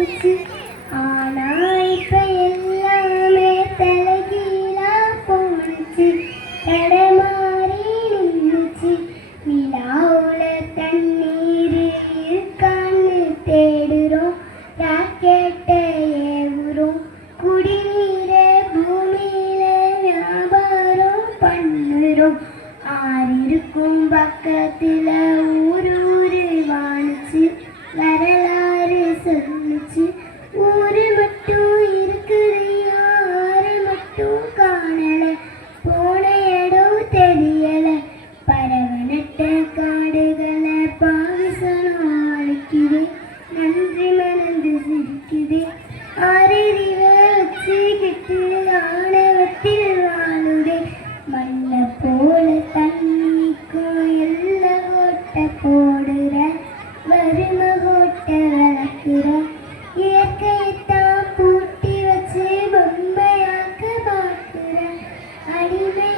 பிடிச்சு ஆனா இப்ப எல்லாமே தலைகீழா போனுச்சு தடமாறி நின்னுச்சு நிலாவுல தண்ணீர் இருக்கான்னு தேடுறோம் ராக்கெட்ட ஏவுறோம் குடிநீர பூமியில வியாபாரம் பண்ணுறோம் ஆறிருக்கும் பக்கத்துல ஊரு வாணிச்சு வரலாறு சொல்லுச்சு ஊரு மட்டும் இருக்குது யாரு மட்டும் காணல போன இடம் தெரியல பரவனட்ட காடுகளை பாவிசனம் அழிக்குது நன்றி மணந்து சிரிக்குது அறிவை வச்சுக்கிட்டு ஆணவத்தில் வாழுதே மண்ண போல தண்ணிக்கும் எல்ல ஓட்ட போடுற வறும ஓட்ட வளர்க்குற இயற்கையைத்தான் பூட்டி வச்சு பொம்மையாக்க பார்க்குற அடிமை